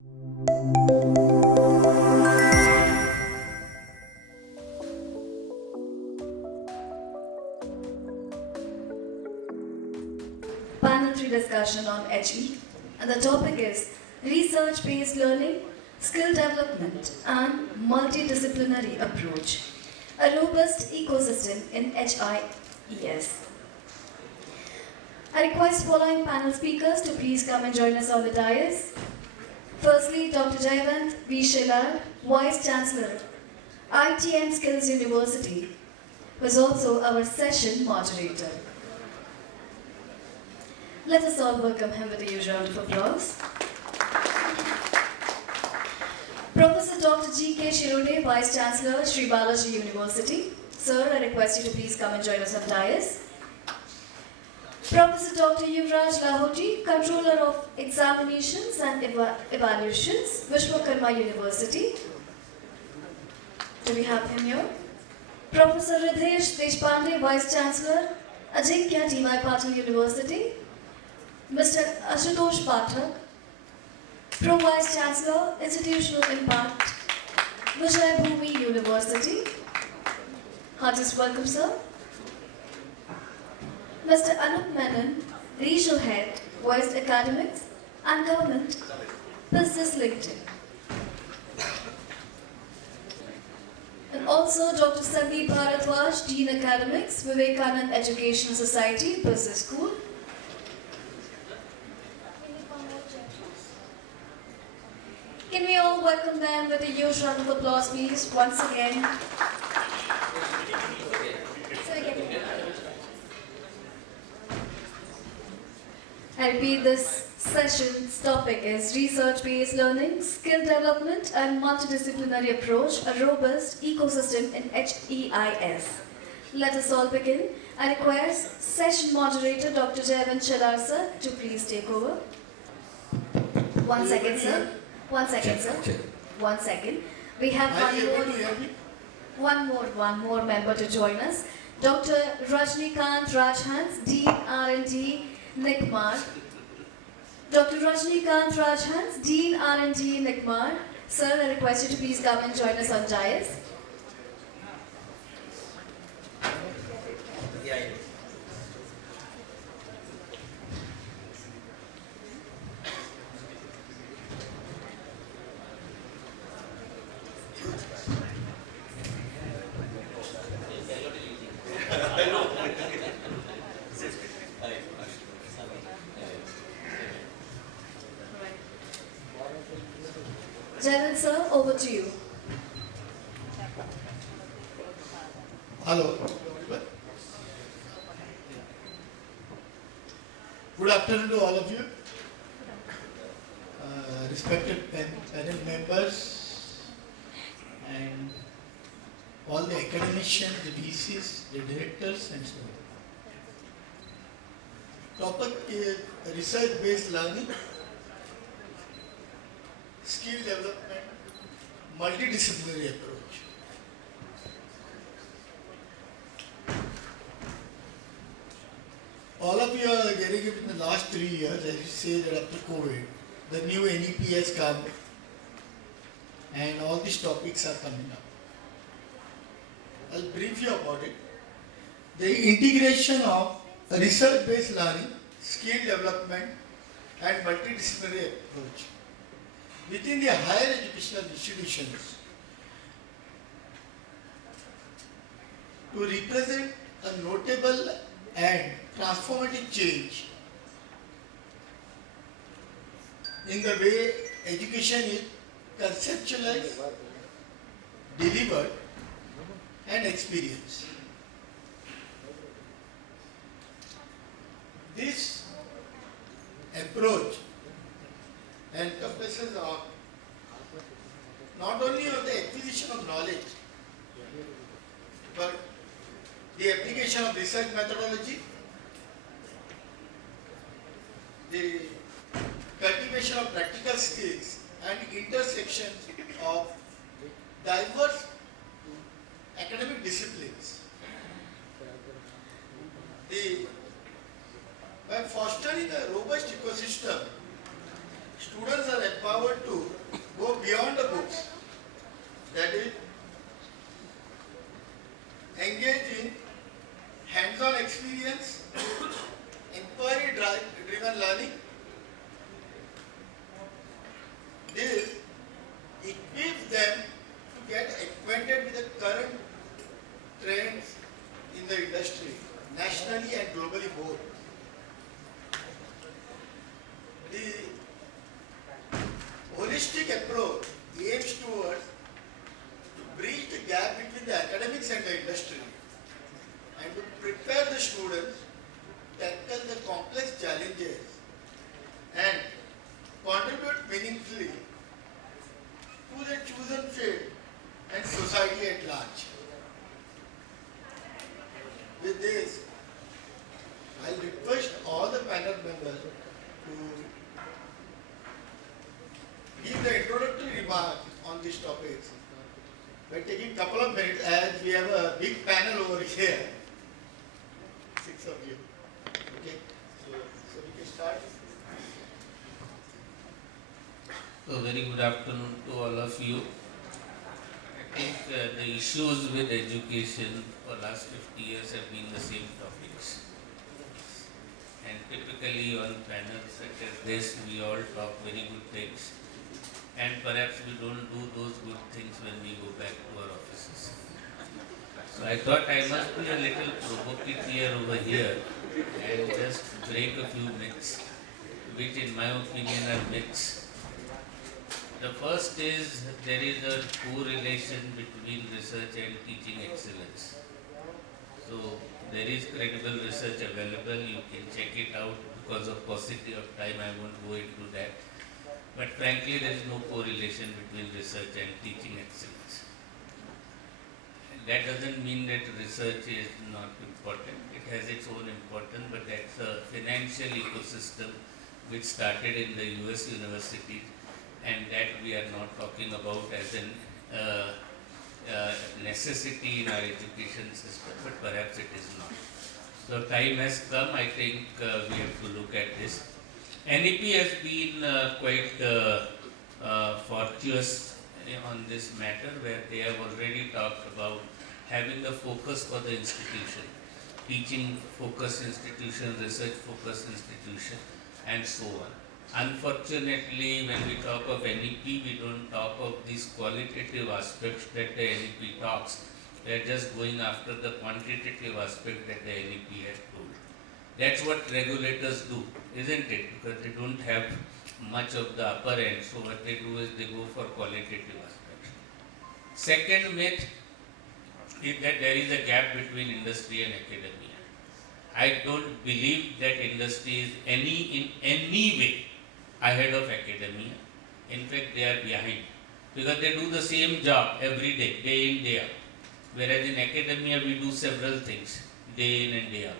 Panel 3 discussion on HE, and the topic is research-based learning, skill development, and multidisciplinary approach, a robust ecosystem in HEIs. I request following panel speakers to please come and join us on the dais. Firstly, Dr. Jaywant V. Shelar, Vice Chancellor, IT and Skills University, who is also our session moderator. Let us all welcome him with a huge round of applause. Professor Dr. G.K. Shirude, Vice Chancellor, Sri Balaji University. Sir, I request you to please come and join us on dais. Professor Dr. Yuvraj Lahoti, Controller of Examinations and Evaluations, Vishwakarma University. Do we have him here? Professor Hrridaysh Deshpande, Vice Chancellor, Ajeenkya D.Y. Patil University. Mr. Ashutosh Phatak, Pro Vice Chancellor, Institutional Impact, Vijaybhoomi University. Heartiest welcome, sir. Mr. Anup Menon, Regional Head, West Academics and Government, Business LinkedIn. And also Dr. Sandeep Bhardwaj, Dean Academics, Vivekanand Education Society, Business School. Can we all welcome them with a huge round of applause, please, once again. I repeat, this session's topic is research-based learning, skill development, and multidisciplinary approach, a robust ecosystem in HEIs. Let us all begin. I request session moderator Dr. Jaywant Shelar sir to please take over. 1 second, sir. 1 second, sir. 1 second. We have one more member to join us. Dr. Rajnikant Rajhans, Dean R&D, NICMAR. Dr. Rajnikant Rajhans, Dean R&D, NICMAR. Sir, I request you to please come and join us on dais. Jaywant sir, over to you. Hello. Good afternoon to all of you. Respected panel members and all the academicians, the VCs, the directors and so on. Topic is research-based learning, skill development, multidisciplinary approach. All of you are getting it in the last 3 years, as you say that after COVID, the new NEP has come and all these topics are coming up. I'll brief you about it. The integration of research-based learning, skill development and multidisciplinary approach within the higher educational institutions to represent a notable and transformative change in the way education is conceptualized, delivered and experienced. This approach encompasses on not only of the acquisition of knowledge, but the application of research methodology, the cultivation of practical skills and intersection of diverse academic disciplines. By fostering a robust ecosystem, students are empowered to holistic approach aims towards to bridge the gap between the academics and the industry and to prepare the students to tackle the complex challenges and contribute meaningfully to the chosen field and society at large. With this, I request all the panel members to give the introductory remarks on these topics by taking a couple of minutes, as we have a big panel over here, 6 of you. Okay, so we can start. So very good afternoon to all of you. I think the issues with education for last 50 years have been the same topics. And typically on panels such as this, we all talk very good things. And perhaps we don't do those good things when we go back to our offices. So I thought I must be a little provocateur over here and just break a few myths, which in my opinion are myths. The first is there is a correlation between research and teaching excellence. So there is credible research available, you can check it out. Because of paucity of time, I won't go into that. But frankly, there is no correlation between research and teaching excellence. And that doesn't mean that research is not important. It has its own importance, but that's a financial ecosystem which started in the US universities, and that we are not talking about as an necessity in our education system, but perhaps it is not. So time has come, I think we have to look at this. NEP has been quite fortuitous on this matter, where they have already talked about having the focus for the institution, teaching focused institution, research focused institution, and so on. Unfortunately, when we talk of NEP, we don't talk of these qualitative aspects that the NEP talks. They are just going after the quantitative aspect that the NEP has told. That's what regulators do, isn't it? Because they don't have much of the upper end, so what they do is they go for qualitative aspects. Second myth is that there is a gap between industry and academia. I don't believe that industry is in any way ahead of academia. In fact, they are behind, because they do the same job every day, day in, day out. Whereas in academia, we do several things, day in and day out.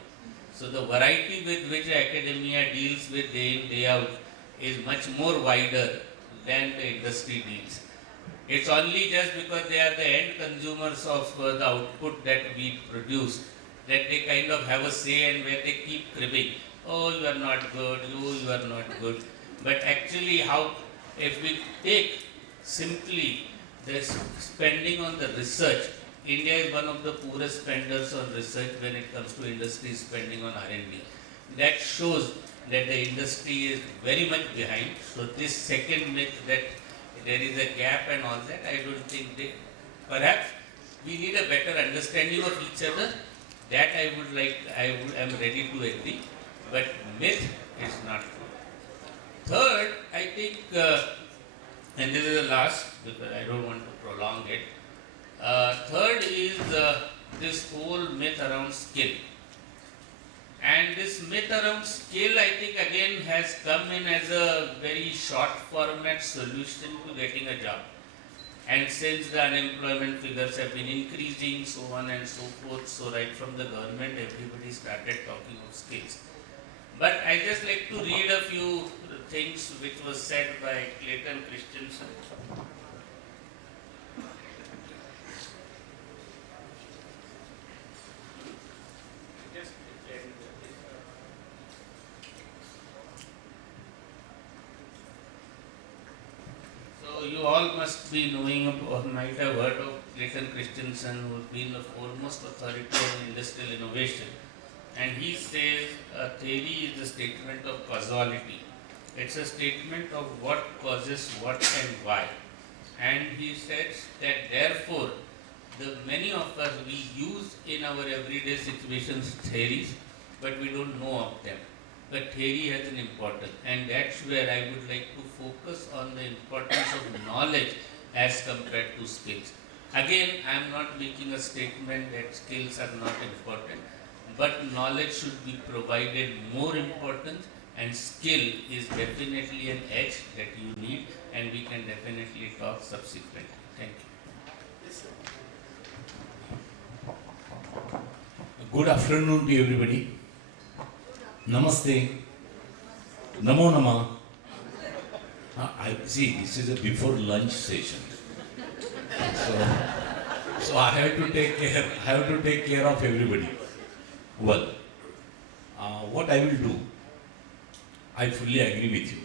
So the variety with which academia deals with day in, day out is much more wider than the industry deals. It's only just because they are the end consumers of the output that we produce that they kind of have a say, and where they keep cribbing. Oh, you are not good, you are not good. But actually, if we take simply the spending on the research, India is one of the poorest spenders on research when it comes to industry spending on R&D. That shows that the industry is very much behind. So this second myth that there is a gap and all that, I don't think perhaps we need a better understanding of each other. That I am ready to agree, but myth is not true. Third, I think, and this is the last because I don't want to prolong it. Third is this whole myth around skill. And this myth around skill, I think, again has come in as a very short format solution to getting a job. And since the unemployment figures have been increasing, so on and so forth, so right from the government, everybody started talking of skills. But I just like to read a few things which was said by Clayton Christensen. So you all must be knowing or might have heard of Clayton Christensen, who has been the foremost authority on industrial innovation. And he says a theory is a statement of causality. It's a statement of what causes what and why. And he says that therefore, many of us, we use in our everyday situations theories, but we don't know of them. but theory has an importance, and that's where I would like to focus on the importance of knowledge as compared to skills. Again, I am not making a statement that skills are not important, but knowledge should be provided more importance, and skill is definitely an edge that you need, and we can definitely talk subsequently. Thank you. Good afternoon to everybody. Namaste. Namo Nama. I see this is a before lunch session. So I have to take care. I have to take care of everybody. Well, what I will do, I fully agree with you.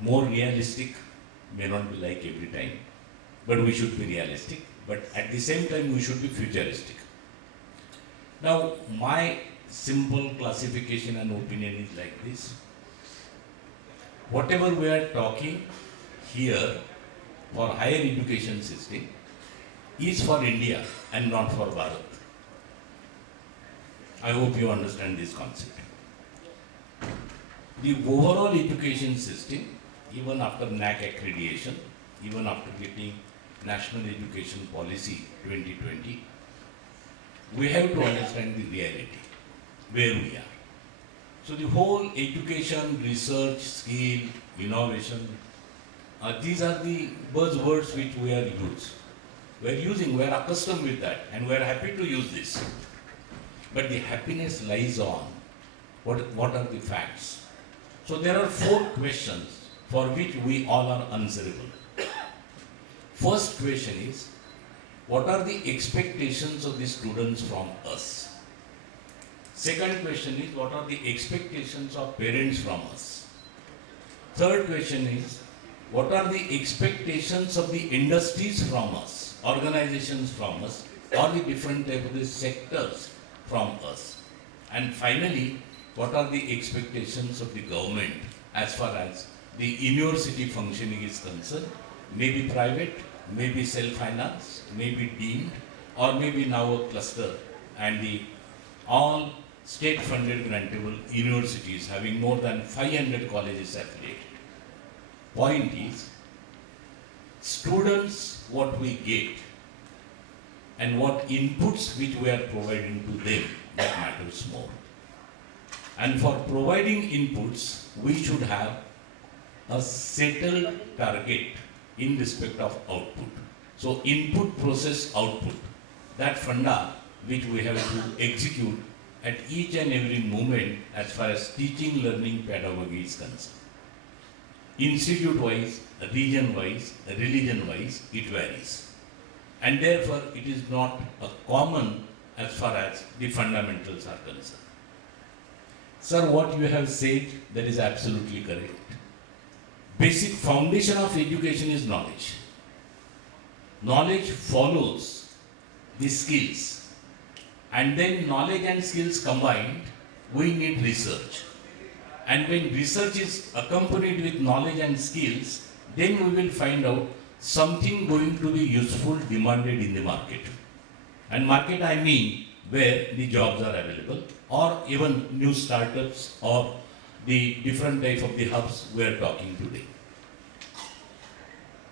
More realistic may not be like every time, but we should be realistic. But at the same time, we should be futuristic. Now, my simple classification and opinion is like this. Whatever we are talking here for higher education system is for India and not for Bharat. I hope you understand this concept. The overall education system, even after NAC accreditation, even after getting National Education Policy 2020, we have to understand the reality, where we are. So the whole education, research, skill, innovation, these are the buzzwords which we are using, we are accustomed with that, and we are happy to use this. But the happiness lies on what are the facts. So there are 4 questions for which we all are answerable. First question is, what are the expectations of the students from us? Second question is, what are the expectations of parents from us? Third question is, what are the expectations of the industries from us, organizations from us, or the different type of the sectors from us? And finally, what are the expectations of the government as far as the university functioning is concerned? Maybe private, maybe self-finance, maybe deemed, or maybe now a cluster, and the all state-funded grantable universities having more than 500 colleges affiliated. Point is, students, what we get and what inputs which we are providing to them, that matters more. And for providing inputs, we should have a settled target in respect of output. So input, process, output, that funda which we have to execute at each and every moment as far as teaching, learning, pedagogy is concerned. Institute-wise, region-wise, religion-wise, it varies. And therefore, it is not a common as far as the fundamentals are concerned. Sir, what you have said, that is absolutely correct. Basic foundation of education is knowledge. Knowledge follows the skills. And then knowledge and skills combined, we need research. And when research is accompanied with knowledge and skills, then we will find out something going to be useful demanded in the market. And market I mean where the jobs are available, or even new startups, or the different type of the hubs we are talking today.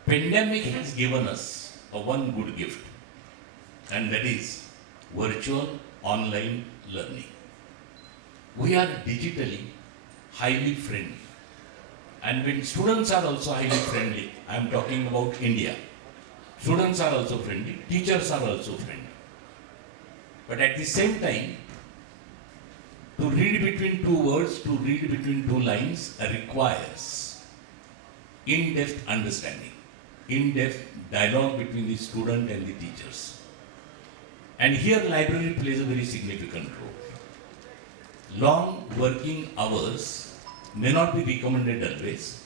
Pandemic has given us a one good gift, and that is virtual online learning. We are digitally highly friendly. And when students are also highly friendly, I am talking about India. Students are also friendly, teachers are also friendly. But at the same time, to read between 2 words, to read between 2 lines requires in-depth understanding, in-depth dialogue between the student and the teachers. And here library plays a very significant role. Long working hours may not be recommended always,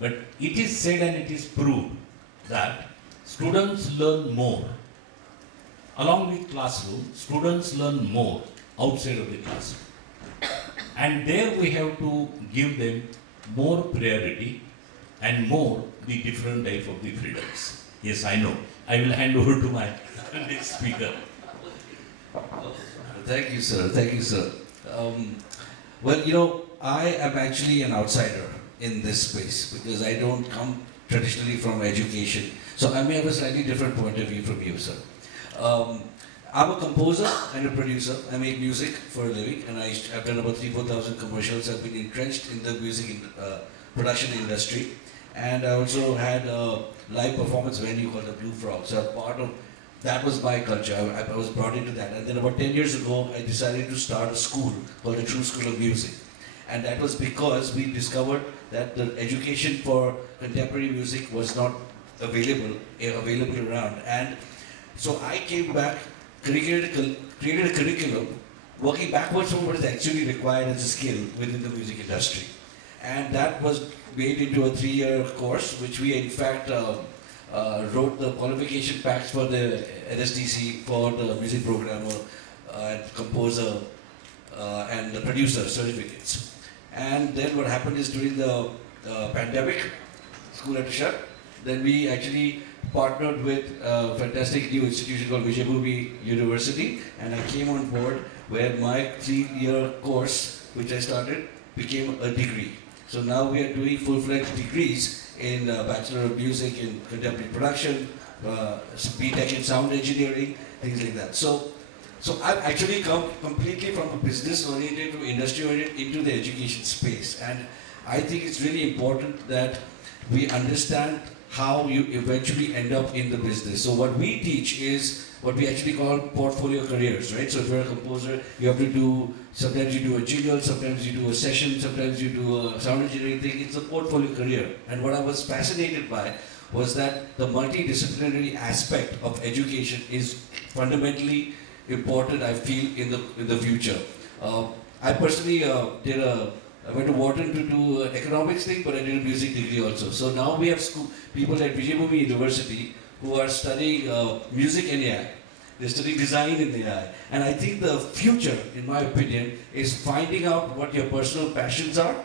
but it is said and it is proved that students learn more. Along with classroom, students learn more outside of the classroom. And there we have to give them more priority and more the different type of the freedoms. Yes, I know. I will hand over to my next speaker. Thank you, sir. Thank you, sir. Well, I am actually an outsider in this space because I don't come traditionally from education. So I may have a slightly different point of view from you, sir. Um, I'm a composer and a producer. I make music for a living, and I've done about 3,000-4,000 commercials. I've been entrenched in the production industry, and I also had a live performance venue called the Blue Frog. So that was my culture. I was brought into that, and then about 10 years ago, I decided to start a school called the True School of Music, and that was because we discovered that the education for contemporary music was not available around, and so I came back, created a curriculum working backwards from what is actually required as a skill within the music industry. And that was made into a 3-year course, which we in fact wrote the qualification packs for the NSDC for the music programmer and composer and the producer certificates. And then what happened is during the pandemic, school had to shut. Then we actually partnered with a fantastic new institution called Vijaybhoomi University, and I came on board where my 3-year course, which I started, became a degree. So now we are doing full-fledged degrees in Bachelor of Music in Contemporary Production, B.Tech in Sound Engineering, things like that. So I've actually come completely from a business-oriented to industry-oriented into the education space, and I think it's really important that we understand how you eventually end up in the business. So what we teach is what we actually call portfolio careers, right? So if you're a composer, you have to do, sometimes you do a jingle, sometimes you do a session, sometimes you do a sound engineering thing. It's a portfolio career. And what I was fascinated by was that the multidisciplinary aspect of education is fundamentally important, I feel, in the future. I personally I went to Wharton to do economics thing, but I did a music degree also. So now we have people at Vijaybhoomi University who are studying music in AI. They're studying design in AI. And I think the future, in my opinion, is finding out what your personal passions are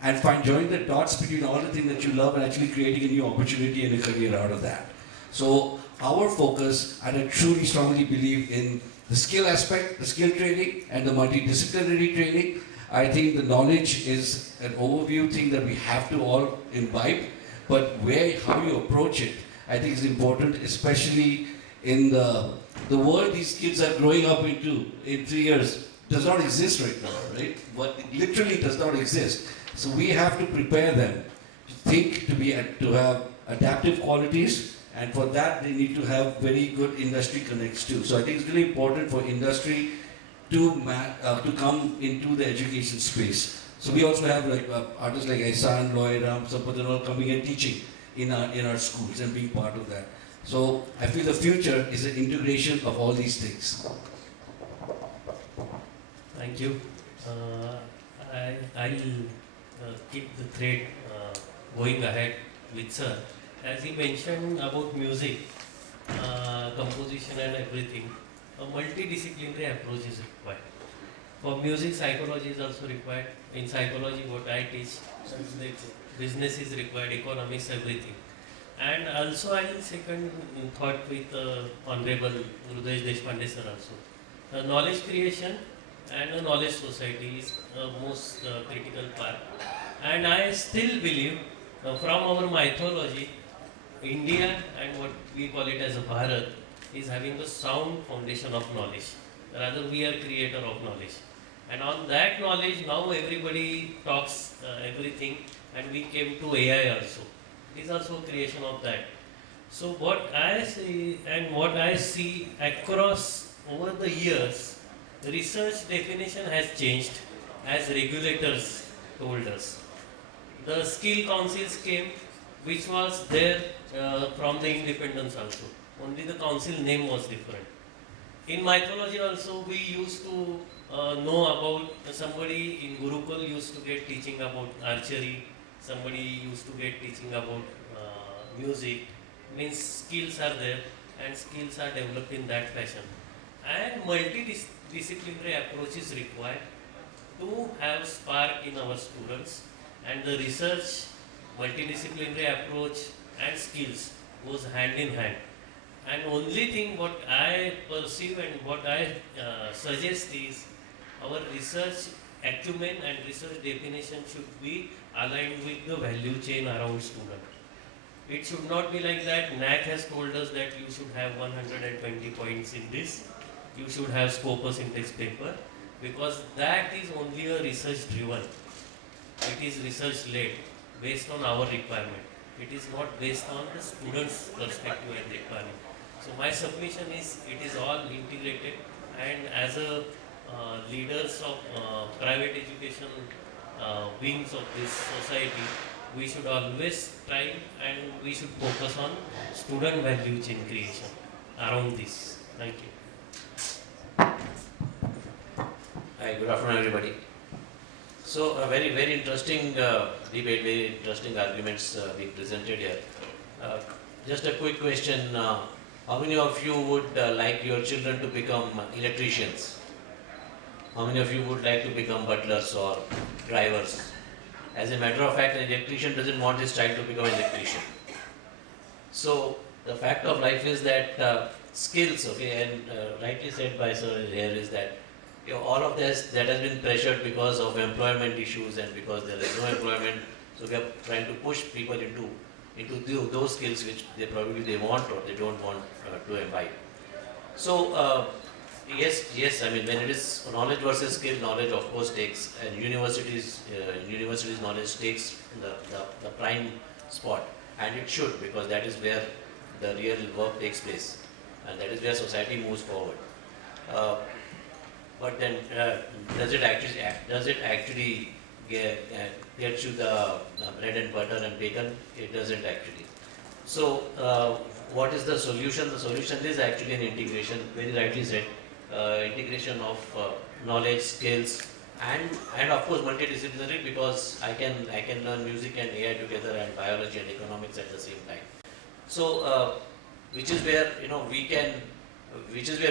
and joining the dots between all the things that you love and actually creating a new opportunity and a career out of that. So our focus, and I truly strongly believe in the skill aspect, the skill training, and the multidisciplinary training. I think the knowledge is an overview thing that we have to all imbibe, but how you approach it, I think is important, especially in the world these kids are growing up into in 3 years does not exist right now, right? But it literally does not exist. So we have to prepare them to think, to have adaptive qualities, and for that they need to have very good industry connects too. So I think it's really important for industry to come into the education space. So we also have artists like Aisan, Loy, Ram, Sampath all coming and teaching in our schools and being part of that. So I feel the future is an integration of all these things. Thank you. I'll keep the thread going ahead with sir. As he mentioned about music, composition and everything, a multidisciplinary approach is required. For music, psychology is also required. In psychology, what I teach, business is required, economics, everything. And also I will second thought with Honorable Hrridaysh Deshpande sir also. Knowledge creation and a knowledge society is the most critical part. And I still believe from our mythology, India and what we call it as a Bharat is having a sound foundation of knowledge. Rather, we are creator of knowledge. And on that knowledge, now everybody talks everything, and we came to AI also. It is also creation of that. So what I see and what I see across over the years, research definition has changed as regulators told us. The skill councils came, which was there from the independence also. Only the council name was different. In mythology also, we used to know about somebody in Gurukul used to get teaching about archery, somebody used to get teaching about music. Means skills are there and skills are developed in that fashion. And multidisciplinary approach is required to have spark in our students, and the research, multidisciplinary approach and skills goes hand in hand. And only thing what I perceive and what I suggest is our research acumen and research definition should be aligned with the value chain around student. It should not be like that. NAC has told us that you should have 120 points in this, you should have Scopus index paper, because that is only a research driven. It is research led based on our requirement. It is not based on the student's perspective and requirement. So my submission is it is all integrated, and as a leaders of private education wings of this society, we should always try and we should focus on student value chain creation around this. Thank you. Hi, good afternoon, everybody. So, a very, very interesting debate, very interesting arguments being presented here. Just a quick question. How many of you would like your children to become electricians? How many of you would like to become butlers or drivers? As a matter of fact, an electrician doesn't want his child to become an electrician. So, the fact of life is that skills, okay, and rightly said by Sir here is that all of this that has been pressured because of employment issues and because there is no employment, so we are trying to push people into those skills which they probably they want or they don't want to imbibe. So yes, I mean when it is knowledge versus skill, knowledge of course takes, and universities knowledge takes the prime spot, and it should, because that is where the real work takes place, and that is where society moves forward. But then, does it actually get you the bread and butter and bacon? It doesn't actually. So, what is the solution? The solution is actually an integration. Very rightly said, integration of knowledge, skills, and of course multidisciplinary, because I can learn music and AI together and biology and economics at the same time. So, which is where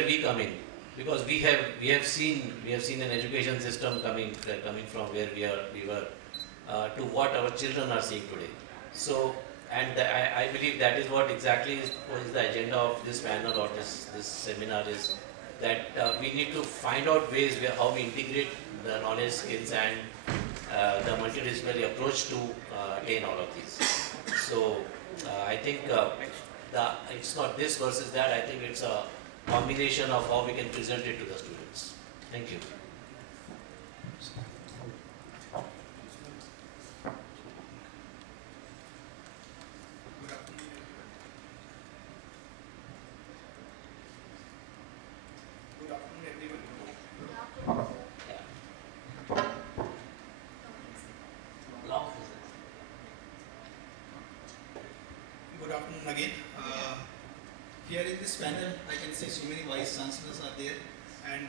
we come in. Because we have seen an education system coming from where we were to what our children are seeing today. So, and I believe that is what exactly is the agenda of this panel or this seminar, is that we need to find out ways how we integrate the knowledge, skills, and the multidisciplinary approach to attain all of these. So, I think it's not this versus that. I think it's a combination of how we can present it to the students. Thank you. Good afternoon, everyone. Good afternoon again. Here in this panel, I can say so many vice chancellors are there, and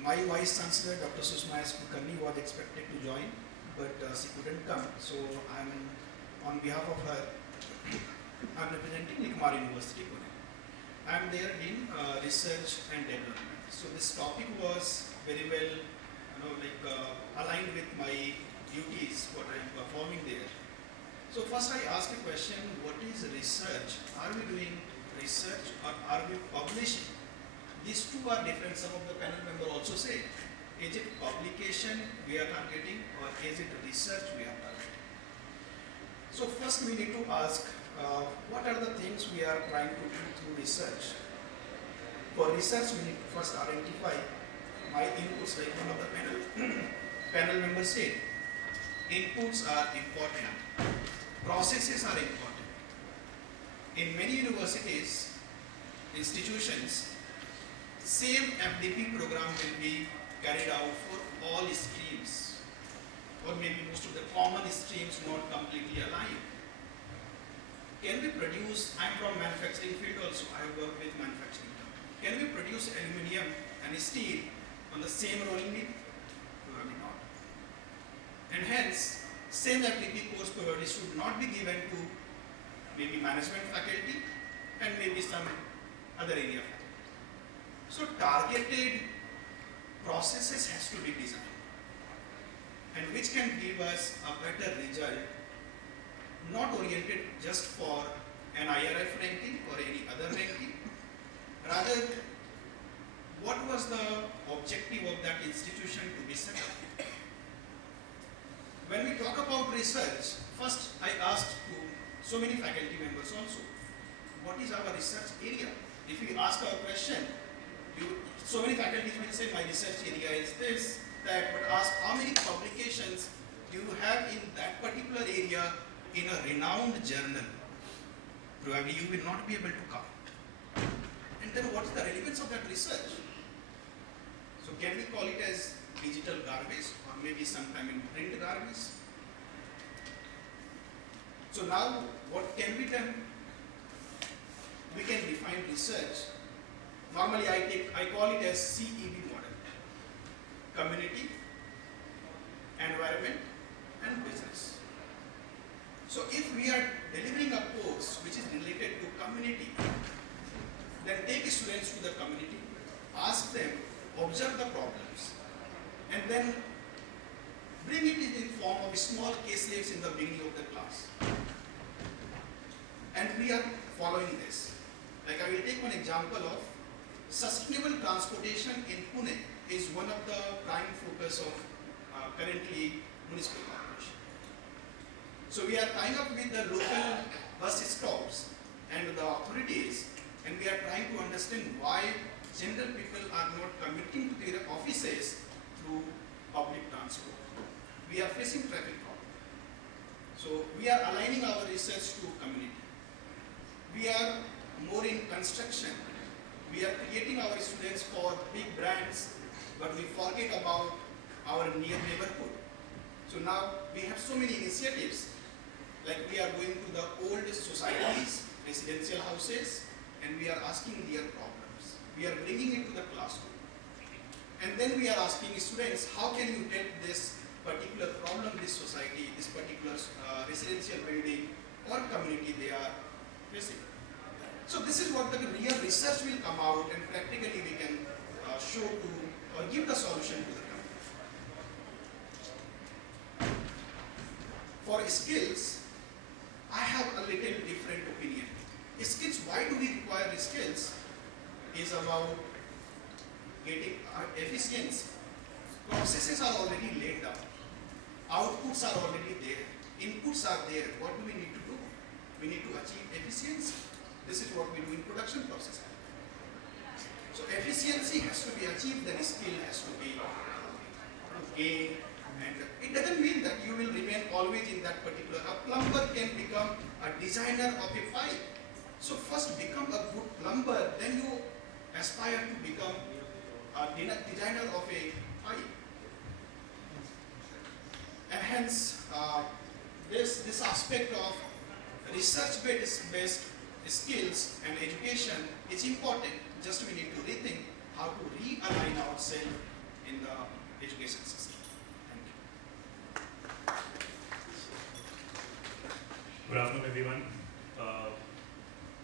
my vice chancellor, Dr. Sushma S. Kulkarni, was expected to join, but she couldn't come. So I'm on behalf of her. I'm representing NICMAR University, Pune. I'm there in research and development. So this topic was very well, aligned with my duties, what I'm performing there. So first I ask a question: what is research? Are we doing research or are we publishing? These two are different. Some of the panel members also say, is it publication we are targeting or is it research we are targeting? So first we need to ask, what are the things we are trying to do through research? For research, we need to first identify my inputs, like one of the panel members said. Inputs are important. Processes are important. In many universities, institutions, same FDP program will be carried out for all streams, or maybe most of the common streams not completely aligned. Can we produce, I'm from manufacturing field also, I have worked with manufacturing. Can we produce aluminium and steel on the same rolling mill? Probably not. And hence, same FDP course probably should not be given to maybe management faculty and maybe some other area faculty. So targeted processes has to be designed, and which can give us a better result, not oriented just for an IRF ranking or any other ranking, rather what was the objective of that institution to be set up? When we talk about research, first I asked to so many faculty members also, what is our research area? If we ask our question, so many faculties will say my research area is this, that, but ask how many publications do you have in that particular area in a renowned journal? Probably you will not be able to count. And then what is the relevance of that research? So can we call it as digital garbage or maybe sometime in print garbage? So now what can be done? We can define research. Normally I call it as CEB model. Community, environment and business. So if we are delivering a course which is related to community, then take students to the community, ask them, observe the problems, and then bring it in the form of small caselets in the beginning of the class. And we are following this. Like I will take one example of sustainable transportation in Pune is one of the prime focus of currently municipal corporation. So we are tying up with the local bus stops and the authorities, and we are trying to understand why general people are not commuting to their offices through public transport. We are facing traffic problem. So we are aligning our research to community. We are more in construction. We are creating our students for big brands, but we forget about our near neighborhood. So now we have so many initiatives, like we are going to the old societies, residential houses, and we are asking their problems. We are bringing it to the classroom. And then we are asking students, how can you take this particular problem, this society, this particular residential building or community they are facing. So this is what the real research will come out, and practically we can show to or give the solution to the community. For skills, I have a little different opinion. Skills, why do we require skills? Is about getting efficiency. Processes are already laid down. Outputs are already there. Inputs are there. What do we need to do? We need to achieve efficiency. This is what we do in production process. So efficiency has to be achieved, then skill has to be gained. And it doesn't mean that you will remain always in that particular. A plumber can become a designer of a pipe. So first become a good plumber, then you aspire to become a designer of a pipe. And hence, this aspect of research-based skills and education is important. Just we need to rethink how to realign ourselves in the education system. Thank you. Good afternoon, everyone.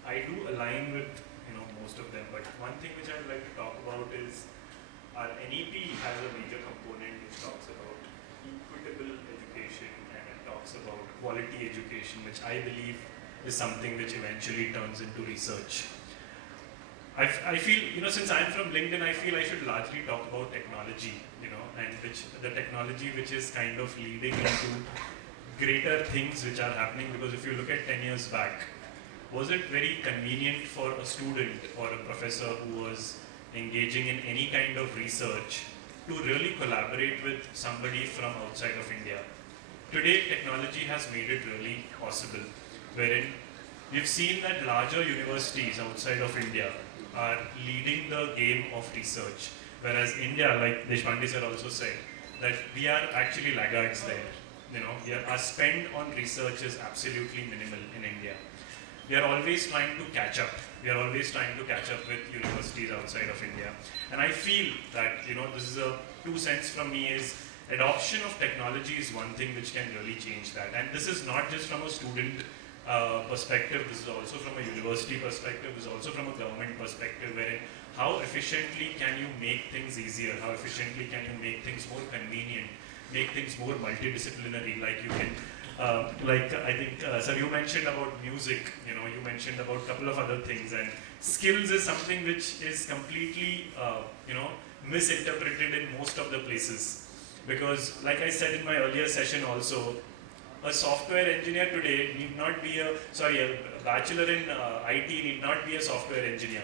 I do align with most of them, but one thing which I'd like to talk about is our NEP has a major component which talks about equitable education, and it talks about quality education, which I believe is something which eventually turns into research. I feel, since I'm from LinkedIn, I feel I should largely talk about technology, and the technology which is kind of leading into greater things which are happening, because if you look at 10 years back, was it very convenient for a student or a professor who was engaging in any kind of research to really collaborate with somebody from outside of India? Today, technology has made it really possible, wherein we've seen that larger universities outside of India are leading the game of research, whereas India, like Deshpande sir also said, that we are actually laggards there. Our spend on research is absolutely minimal in India. We are always trying to catch up. We are always trying to catch up with universities outside of India. And I feel that, this is a 2 cents from me, is adoption of technology is one thing which can really change that. And this is not just from a student perspective, this is also from a university perspective, this is also from a government perspective, wherein how efficiently can you make things easier, how efficiently can you make things more convenient, make things more multidisciplinary, like you can I think, sir, you mentioned about music, you mentioned about a couple of other things, and skills is something which is completely, misinterpreted in most of the places. Because, like I said in my earlier session also, a software engineer today need not be a bachelor in IT need not be a software engineer.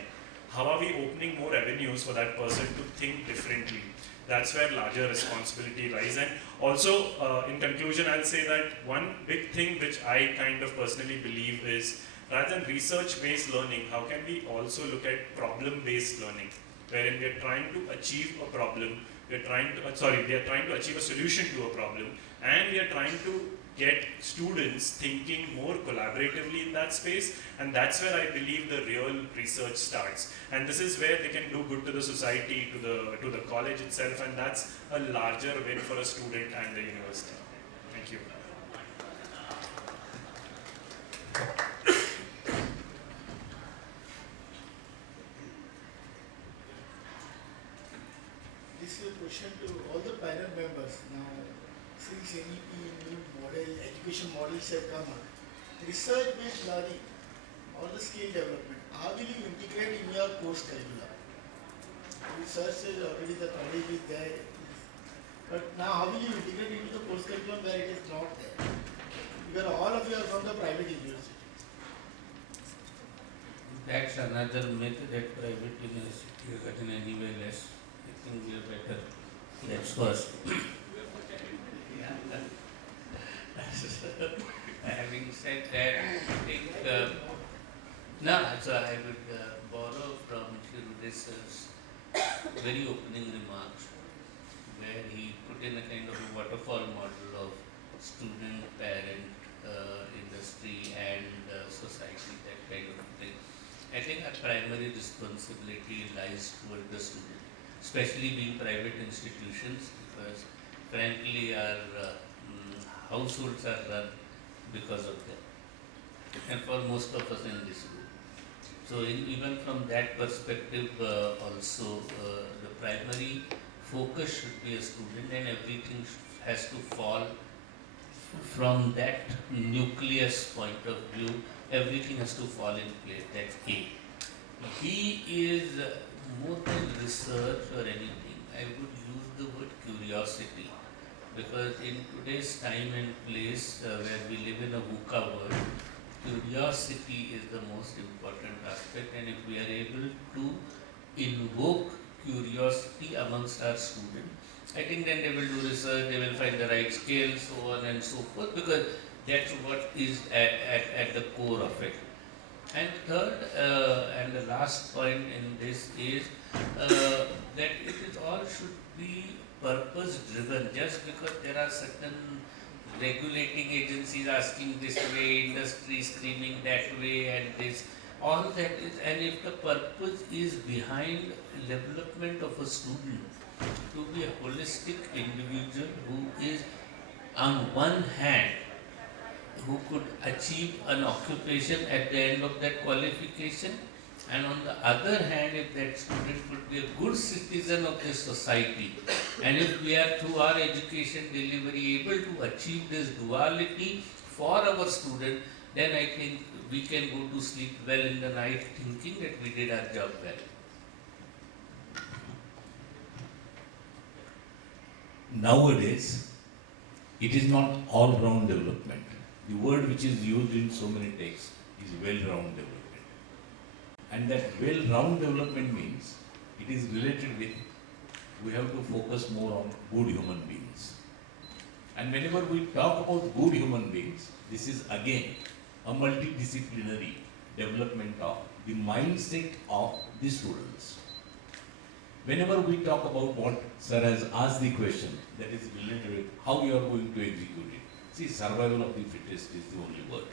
How are we opening more avenues for that person to think differently? That's where larger responsibility lies. And also, in conclusion, I'll say that one big thing which I kind of personally believe is, rather than research-based learning, how can we also look at problem-based learning, wherein we are trying to achieve a problem, we are trying to achieve a solution to a problem, and we are trying to get students thinking more collaboratively in that space, and that's where I believe the real research starts. And this is where they can do good to the society, to the college itself, and that's a larger win for a student and the university. Thank you. This is a question to all the panel members. Now, since NEP new model, education models have come up, research-based learning or the skill development, how will you integrate in your course curriculum? Research is already the knowledge is there, but now how will you integrate into the course curriculum where it is not there? Because all of you are from the private university. That's another myth that private university is gotten anywhere less. I think we are better. That's first. Having said that, I think so I would borrow from Shirude's very opening remarks, where he put in a kind of a waterfall model of student, parent, industry, and society, that kind of thing. I think our primary responsibility lies toward the student, especially being private institutions, because frankly our households are run because of them, and for most of us in this group. So even from that perspective also, the primary focus should be a student, and everything has to fall from that nucleus point of view. Everything has to fall in place. That's A. B is more than research or anything. I would use the word curiosity, because in today's time and place where we live in a VUCA world, curiosity is the most important aspect, and if we are able to invoke curiosity amongst our students, I think then they will do research, they will find the right skills, so on and so forth, because that's what is at the core of it. And third, and the last point in this is that it is all should be purpose driven. Just because there are certain regulating agencies asking this way, industry screaming that way, and this, all that is, and if the purpose is behind development of a student to be a holistic individual who is on one hand who could achieve an occupation at the end of that qualification, and on the other hand, if that student could be a good citizen of this society, and if we are through our education delivery able to achieve this duality for our student, then I think we can go to sleep well in the night thinking that we did our job well. Nowadays, it is not all-round development. The word which is used in so many texts is well-round development. And that well-round development means it is related with, we have to focus more on good human beings. And whenever we talk about good human beings, this is again a multidisciplinary development of the mindset of the students. Whenever we talk about what sir has asked the question, that is related with how you are going to execute it. See, survival of the fittest is the only word.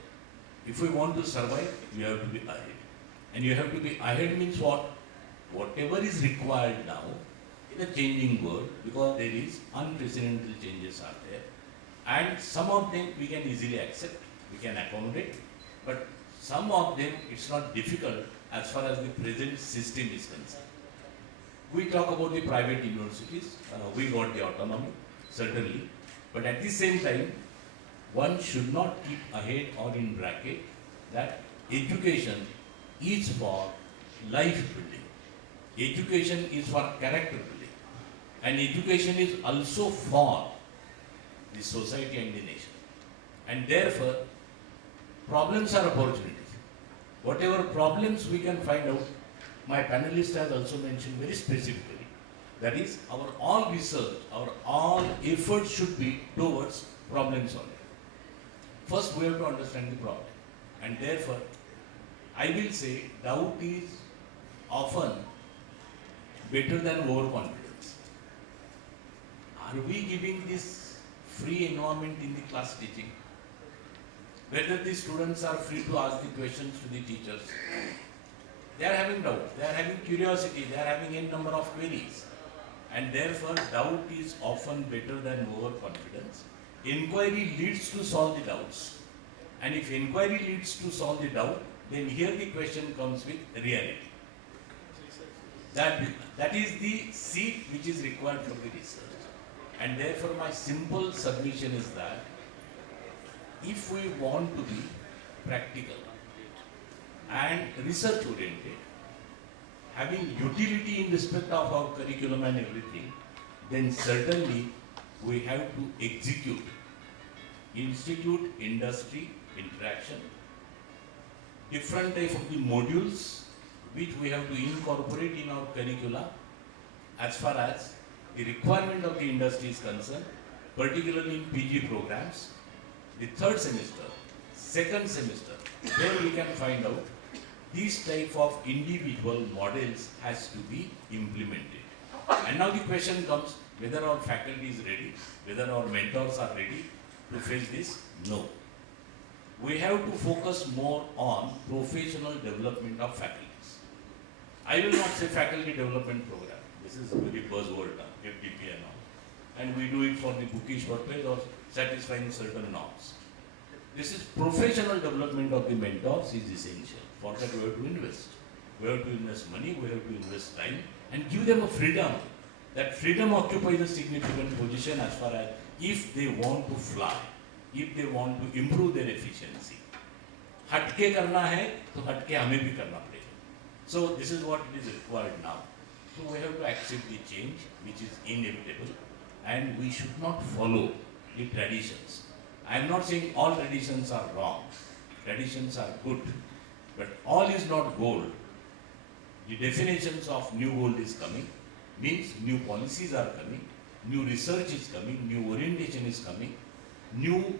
If we want to survive, we have to be ahead. And you have to be ahead means what? Whatever is required now in a changing world, because there is unprecedented changes are there. And some of them we can easily accept, we can accommodate, but some of them it's not difficult as far as the present system is concerned. We talk about the private universities, we got the autonomy, certainly, but at the same time, one should not keep ahead or in bracket that education is for life building. Education is for character building. And education is also for the society and the nation. And therefore, problems are opportunities. Whatever problems we can find out, my panelist has also mentioned very specifically. That is, our all research, our all efforts should be towards problem solving. First, we have to understand the problem. And therefore, I will say doubt is often better than overconfidence. Are we giving this free environment in the class teaching? Whether the students are free to ask the questions to the teachers. They are having doubt, they are having curiosity, they are having n number of queries. And therefore, doubt is often better than overconfidence. Inquiry leads to solve the doubts. And if inquiry leads to solve the doubt, then here the question comes with reality. That is the seed which is required for the research. And therefore, my simple submission is that if we want to be practical and research oriented, having utility in respect of our curriculum and everything, then certainly we have to execute institute industry interaction, different type of the modules which we have to incorporate in our curricula as far as the requirement of the industry is concerned, particularly in PG programs. The third semester, second semester, where we can find out these type of individual models has to be implemented. And now the question comes whether our faculty is ready, whether our mentors are ready to face this. No. We have to focus more on professional development of faculties. I will not say faculty development program. This is a very buzzword term, FDP and all. And we do it for the bookish purpose or satisfying certain norms. This is professional development of the mentors is essential. For that we have to invest. We have to invest money, we have to invest time and give them a freedom. That freedom occupies a significant position as far as if they want to fly, if they want to improve their efficiency. हटके करना है तो हटके हमें भी करना पड़ेगा. So this is what it is required now. So we have to accept the change which is inevitable and we should not follow the traditions. I am not saying all traditions are wrong. Traditions are good. But all is not gold. The definitions of new gold is coming, means new policies are coming, new research is coming, new orientation is coming, new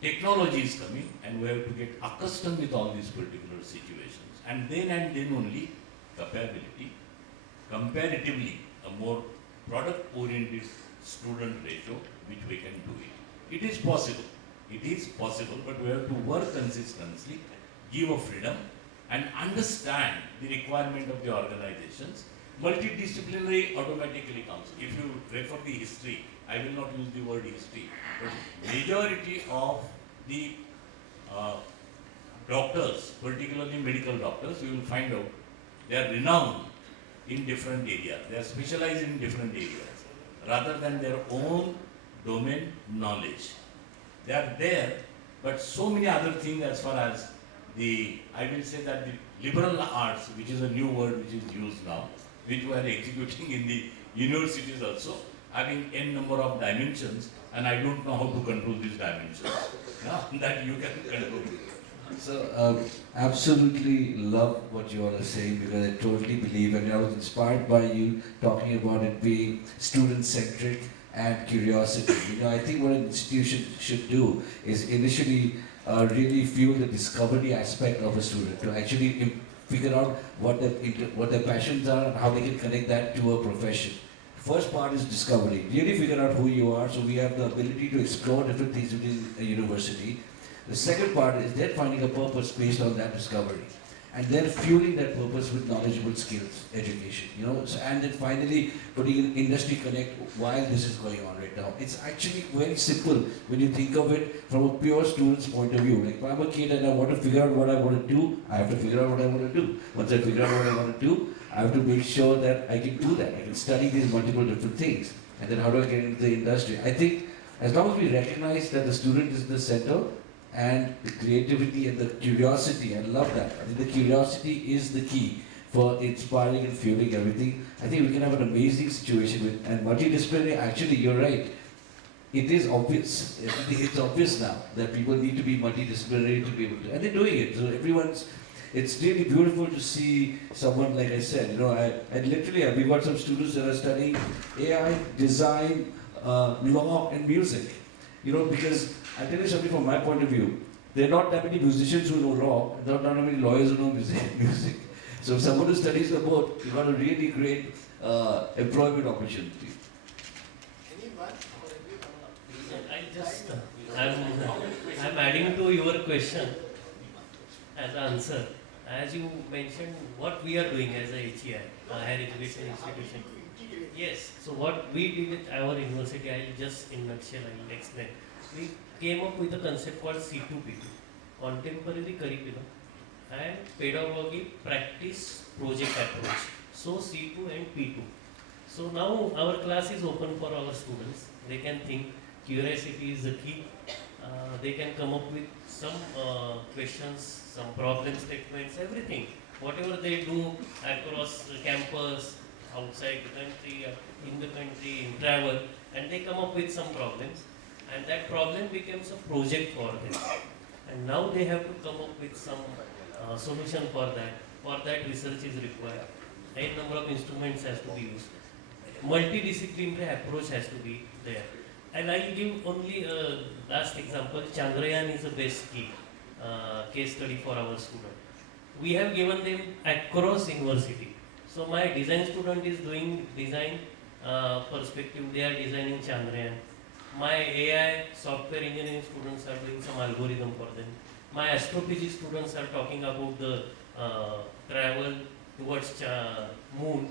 technology is coming, and we have to get accustomed with all these particular situations. And then only capability, comparatively a more product-oriented student ratio, which we can do it. It is possible. It is possible, but we have to work consistently, give a freedom, and understand the requirement of the organizations. Multidisciplinary automatically comes. If you refer the history, I will not use the word history, but majority of the doctors, particularly medical doctors, you will find out they are renowned in different areas. They are specialized in different areas rather than their own domain knowledge. They are there, but so many other things as far as I will say that the liberal arts, which is a new word which is used now, which we are executing in the universities also, having n number of dimensions, and I don't know how to control these dimensions. That you can control. So, absolutely love what you all are saying because I totally believe, and I was inspired by you talking about it being student-centric and curiosity. I think what an institution should do is initially really fuel the discovery aspect of a student to actually figure out what their passions are and how they can connect that to a profession. First part is discovery. Really figure out who you are so we have the ability to explore different things within a university. The second part is then finding a purpose based on that discovery. And then fueling that purpose with knowledgeable skills, education, and then finally putting in industry connect while this is going on right now. It's actually very simple when you think of it from a pure student's point of view. Like if I'm a kid and I want to figure out what I want to do, I have to figure out what I want to do. Once I figure out what I want to do, I have to make sure that I can do that. I can study these multiple different things. And then how do I get into the industry? I think As long as we recognize that the student is the center and the creativity and the curiosity, I love that. I think the curiosity is the key for inspiring and fueling everything. I think we can have an amazing situation with, and multidisciplinary, actually you're right. It is obvious, it's obvious now that people need to be multidisciplinary to be able to, and they're doing it. So everyone's, it's really beautiful to see someone, like I said, you know, I literally, we got some students that are studying AI, design, law and music. You know, because I'll tell you something from my point of view, there are not that many musicians who know law, there are not that many lawyers who know music. So if someone who studies the both, you've got a really great employment opportunity. I'm adding to your question as answer. As you mentioned, what we are doing as a HEI, higher education institution. Yes, so what we did at our university, I'll just in nutshell, I'll explain. We came up with a concept called C2P2, Contemporary Curriculum and Pedagogy Practice Project Approach. So C2 and P2. So now our class is open for our students. They can think, curiosity is the key. They can come up with some questions, some problem statements, everything. Whatever they do across the campus, outside the country, in the country, in travel, and they come up with some problems. And that problem becomes a project for them. And now they have to come up with some solution for that. For that, research is required. A number of instruments has to be used. Multidisciplinary approach has to be there. And I'll give only a last example. Chandrayaan is the best case study for our student. We have given them across university. So my design student is doing design perspective. They are designing Chandrayaan. My AI software engineering students are doing some algorithm for them. My astrophysics students are talking about the travel towards moon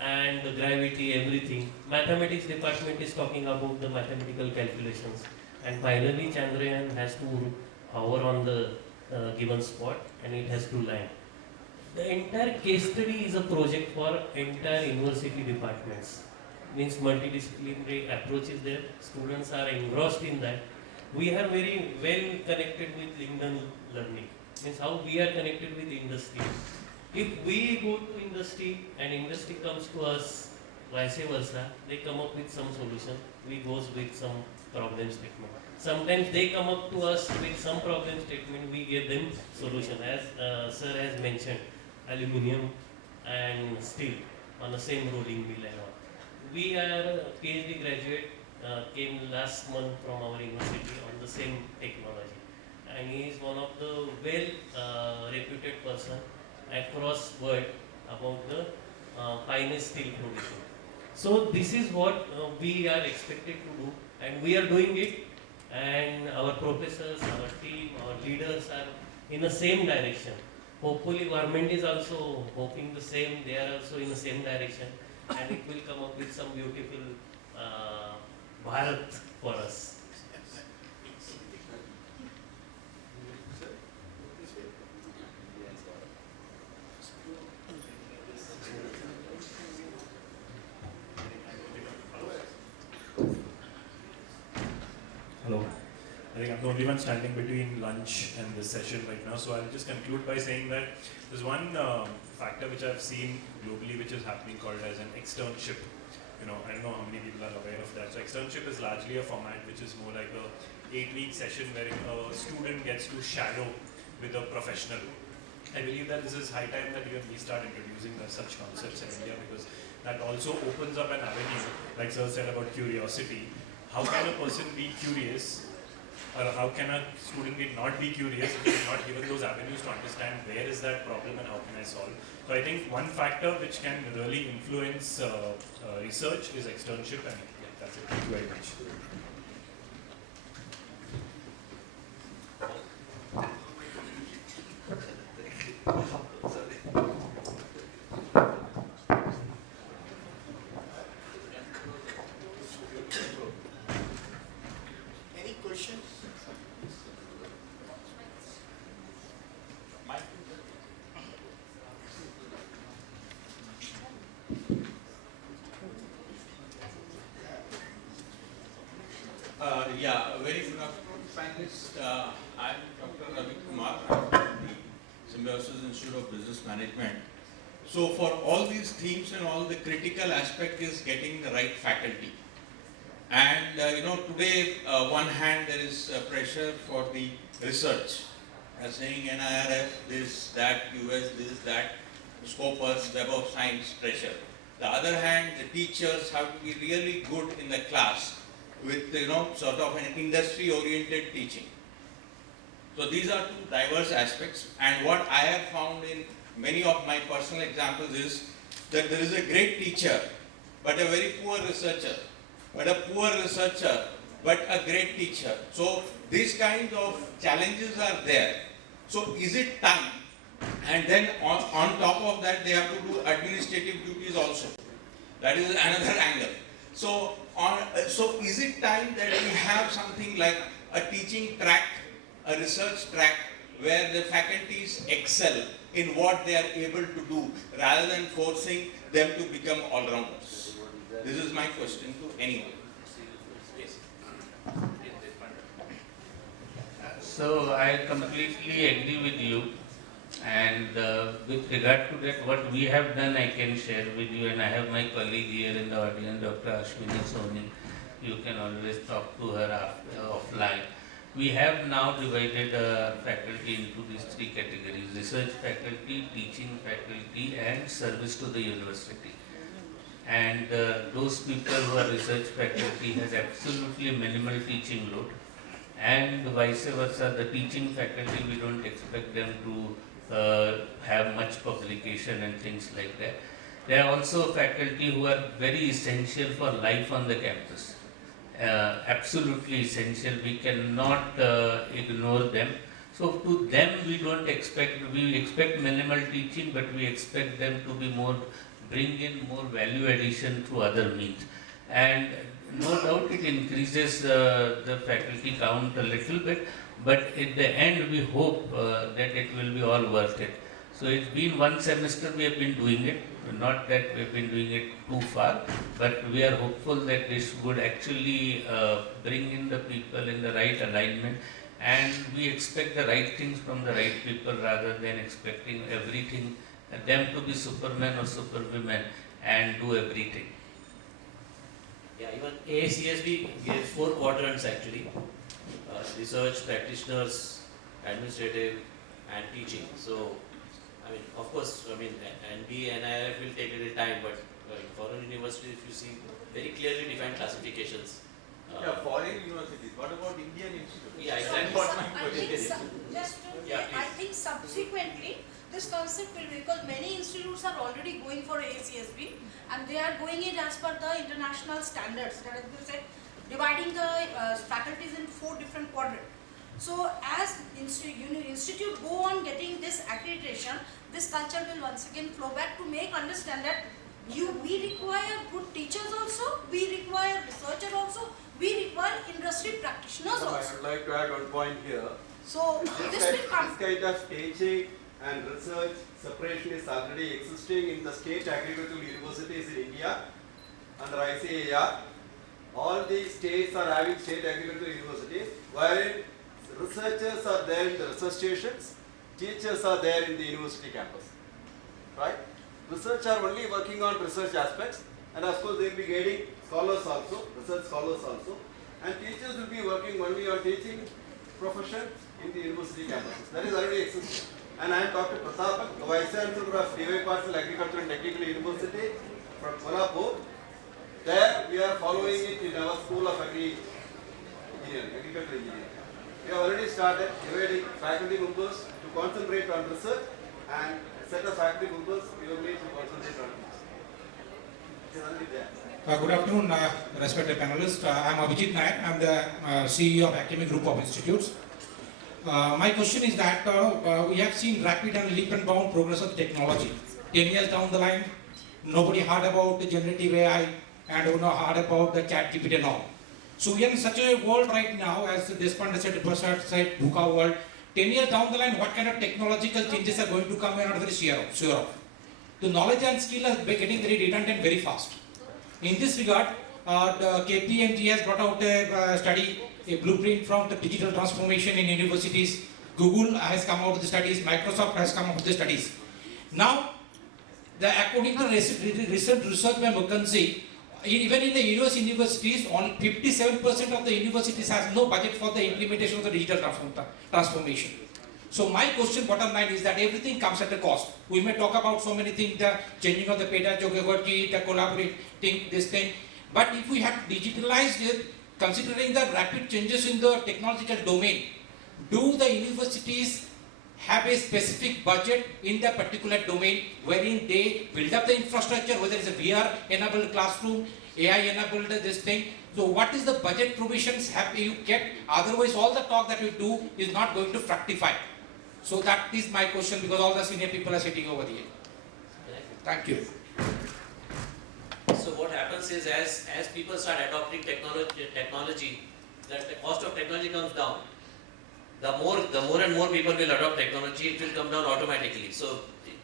and the gravity, everything. Mathematics department is talking about the mathematical calculations. And finally, Chandrayaan has to hover on the given spot and it has to land. The entire case study is a project for entire university departments. Means multidisciplinary approach is there. Students are engrossed in that. We are very well connected with LinkedIn learning. Means how we are connected with industry. If we go to industry and industry comes to us, vice versa, they come up with some solution. We goes with some problem statement. Sometimes they come up to us with some problem statement. We give them solution. As sir has mentioned, aluminium and steel on the same rolling mill and all. We are a PhD graduate, came last month from our university on the same technology. And he is one of the well reputed person across world about the finest steel production. So this is what we are expected to do and we are doing it, and our professors, our team, our leaders are in the same direction. Hopefully government is also hoping the same, they are also in the same direction, and it will come up with some beautiful Bharat for us. Hello. I think I'm the only one standing between lunch and this session right now, so I'll just conclude by saying that there's one factor which I've seen globally which is happening called as an externship. You know, I don't know how many people are aware of that. So externship is largely a format which is more like a 8-week session where a student gets to shadow with a professional. I believe that this is high time that even we start introducing such concepts in India, because that also opens up an avenue, like sir said about curiosity. How can a person be curious, or how can a student not be curious if he's not given those avenues to understand where is that problem and how can I solve? So I think one factor which can really influence research is externship, and yeah, that's it. Thank you very much. Any questions? Bachelor of Business Management. So for all these themes and all, the critical aspect is getting the right faculty. And today, one hand there is pressure for the research, as saying NIRF, this, that, US, this, that, Scopus, Web of Science pressure. The other hand, the teachers have to be really good in the class with sort of an industry-oriented teaching. So these are two diverse aspects, and what I have found in many of my personal examples is that there is a great teacher, but a very poor researcher, but a poor researcher, but a great teacher. So these kinds of challenges are there. So is it time? And then on top of that, they have to do administrative duties also. That is another angle. So is it time that we have something like a teaching track, a research track, where the faculties excel in what they are able to do, rather than forcing them to become all-rounders? This is my question to anyone. Yes. So I completely agree with you, and with regard to that, what we have done I can share with you, and I have my colleague here in the audience, Dr. Ashwini Soni. You can always talk to her offline. We have now divided faculty into these three categories: research faculty, teaching faculty, and service to the university. And those people who are research faculty has absolutely minimal teaching load, and vice versa, the teaching faculty, we don't expect them to have much publication and things like that. There are also faculty who are very essential for life on the campus. Absolutely essential. We cannot ignore them. So to them we expect minimal teaching, but we expect them to be bring in more value addition through other means. And no doubt it increases the faculty count a little bit, but at the end we hope that it will be all worth it. So it's been one semester we have been doing it, not that we have been doing it too far, but we are hopeful that this would actually bring in the people in the right alignment, and we expect the right things from the right people rather than expecting everything, them to be supermen or superwomen and do everything. Yeah, even ACSB gave 4 quadrants actually: research, practitioners, administrative, and teaching. So, I mean, of course, NB and NIRF will take a little time, but in foreign universities, if you see very clearly defined classifications. Foreign universities. What about Indian institutes? Yeah, exactly. I think subsequently this concept will be, because many institutes are already going for ACSB and they are going it as per the international standards that has been said, dividing the faculties in 4 different quadrants. So as institute go on getting this accreditation, this culture will once again flow back to make understand that we require good teachers also, we require researchers also, we require industry practitioners also. I would like to add one point here. So this will come. This kind of teaching and research separation is already existing in the state agricultural universities in India under ICAR. All the states are having state agricultural universities, wherein researchers are there in the research stations, teachers are there in the university campus. Right? Research are only working on research aspects, and of course they will be getting scholars also, research scholars also, and teachers will be working only on teaching profession in the university campuses. That is already existing. And I am Dr. Pratap, the Vice Chancellor of Vivekanand Agricultural and Technical University from Kolhapur. There we are following it in our School of Agricultural Engineering. We have already started dividing faculty members to concentrate on research and a set of faculty members purely to concentrate on research. It is already there. Good afternoon, respected panelists. I am Abhijit Nayak. I am the CEO of Academic Group of Institutes. My question is that we have seen rapid and leap and bound progress of technology. 10 years down the line, nobody heard about the generative AI and heard about the chat GPT and all. So we are in such a world right now, as Deshpande said, VUCA world. 10 years down the line, what kind of technological changes are going to come? We are not very sure of. The knowledge and skill are getting very redundant very fast. In this regard, the KPMG has brought out a study, a blueprint from the digital transformation in universities. Google has come out with the studies, Microsoft has come out with the studies. Now, according to recent research by McKinsey, even in the US universities, only 57% of the universities has no budget for the implementation of the digital transformation. So my question bottom line is that everything comes at a cost. We may talk about so many things, the changing of the pedagogy, the collaborating, this thing. But if we have digitalized it, considering the rapid changes in the technological domain, do the universities have a specific budget in that particular domain wherein they build up the infrastructure, whether it's a VR-enabled classroom, AI-enabled this thing? So what is the budget provisions have you kept? Otherwise, all the talk that we do is not going to fructify. So that is my question, because all the senior people are sitting over here. Thank you. So what happens is, as people start adopting technology, that the cost of technology comes down. The more and more people will adopt technology, it will come down automatically. So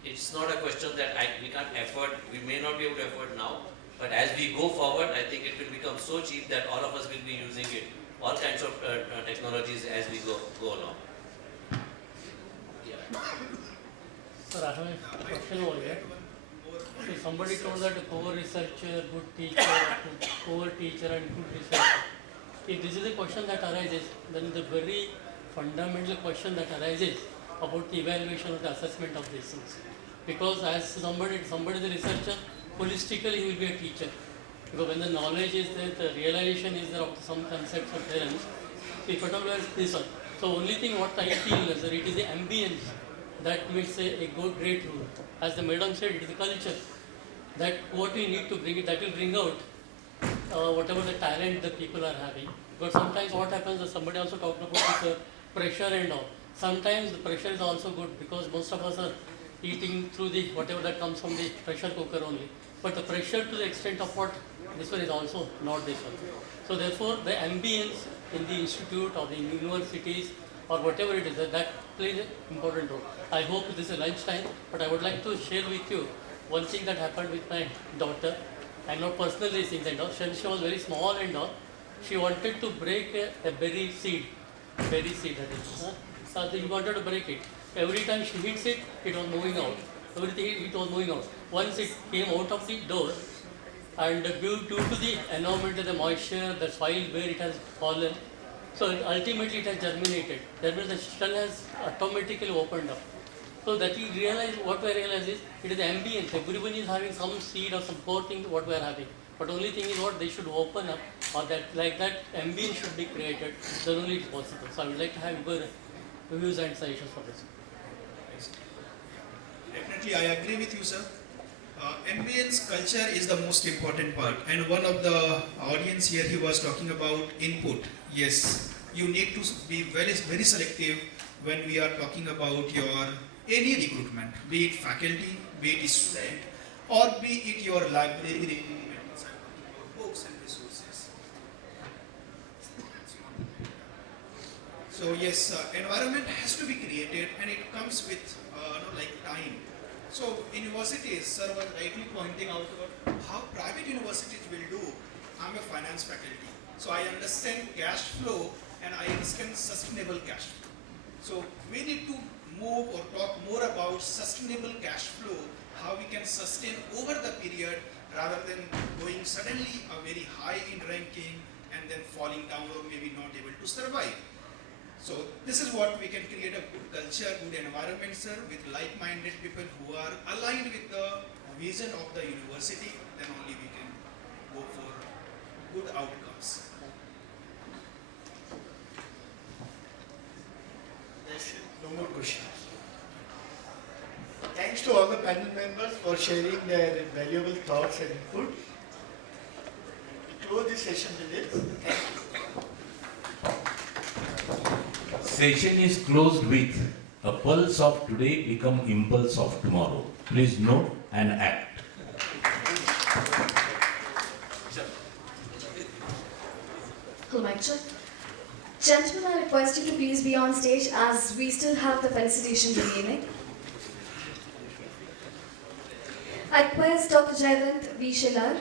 it's not a question that we can't afford, we may not be able to afford now, but as we go forward, I think it will become so cheap that all of us will be using it, all kinds of technologies as we go along. Sir, I have a question over here. So somebody told that a poor researcher, good teacher, poor teacher and good researcher. If this is a question that arises, then the very fundamental question that arises about the evaluation or the assessment of these things. Because as somebody is a researcher, holistically he will be a teacher. Because when the knowledge is there, the realization is there of some concepts or terms, if at all this one. So only thing what I feel is that it is the ambience that makes a good great rule. As the madam said, it is the culture. That what we need to bring it, that will bring out whatever the talent the people are having. But sometimes what happens is, somebody also talked about the pressure and all. Sometimes the pressure is also good, because most of us are eating through the whatever that comes from the pressure cooker only. But the pressure to the extent of what this one is also not this one. So therefore the ambience in the institute or the universities or whatever it is, that plays an important role. I hope this is lunchtime, but I would like to share with you one thing that happened with my daughter. I'm not personally saying that, she was very small and all. She wanted to break a berry seed that is. So he wanted to break it. Every time she hits it, it was moving out. Everything, it was moving out. Once it came out of the door, and due to the environment, the moisture, the soil where it has fallen, so ultimately it has germinated. That means the shell has automatically opened up. So that you realize, what I realize is, it is the ambience. Everyone is having some seed or some core thing what we are having. But only thing is what they should open up, or that like that ambience should be created. Then only it's possible. So I would like to have your views and suggestions for this. Definitely, I agree with you, sir. Ambience culture is the most important part. And one of the audience here, he was talking about input. Yes, you need to be very, very selective when we are talking about your any recruitment, be it faculty, be it student, or be it your library, books and resources. So yes, environment has to be created, and it comes with like time. So universities, sir was rightly pointing out how private universities will do. I'm a finance faculty, so I understand cash flow and I understand sustainable cash flow. So we need to move or talk more about sustainable cash flow, how we can sustain over the period rather than going suddenly a very high in ranking and then falling down or maybe not able to survive. So this is what we can create a good culture, good environment, sir, with like-minded people who are aligned with the vision of the university, then only we can go for good outcomes. No more questions. Thanks to all the panel members for sharing their valuable thoughts and input. We close this session with this. Thank you. Session is closed with a pulse of today become impulse of tomorrow. Please note and act. Hello, mic check. Gentlemen, I request you to please be on stage as we still have the felicitation remaining. I request Dr. Jaywant V. Shelar,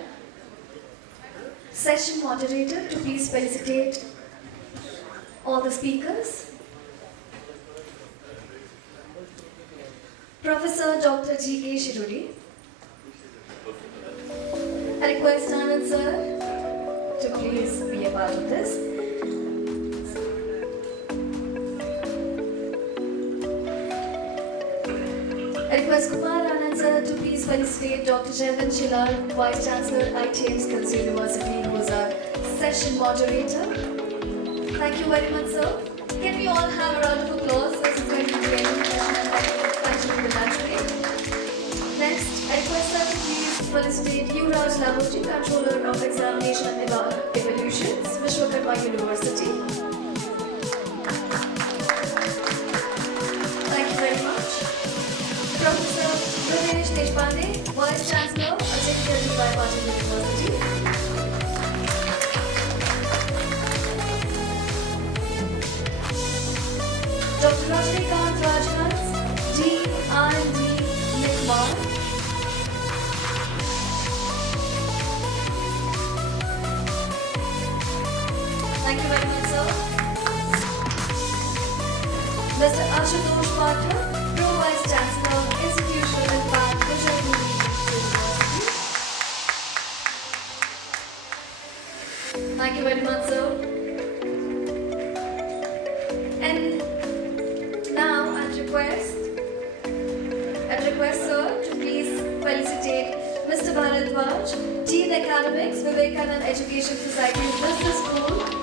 session moderator, to please felicitate all the speakers. Professor Dr. G.K. Shirude. I request Anand sir to please be a part of this. I request Kumar Anand sir to please felicitate Dr. Jaywant, Shelar, Vice Chancellor, ITM Skills University, who is our session moderator. Thank you very much, sir. Can we all have a round of applause? This is going to be a training session and continuing the lunch break. Next, I request sir to please felicitate Yuvraj Lahoti, Controller of Examination and Evaluations, Vishwakarma University. Thank you very much. Professor Hrridaysh Deshpande, Vice Chancellor, Ajeenkya Patil University. Dr. Rajnikant, Rajhans, D. R&D, NICMAR. Thank you very much, sir. Mr. Ashutosh, Pro Vice Chancellor, Institutional Impact, Vijaybhoomi University. Thank you very much, sir. And now I'd request sir to please felicitate Mr. Bhardwaj, Dean Academics, Vivekanand Education Society's Business School,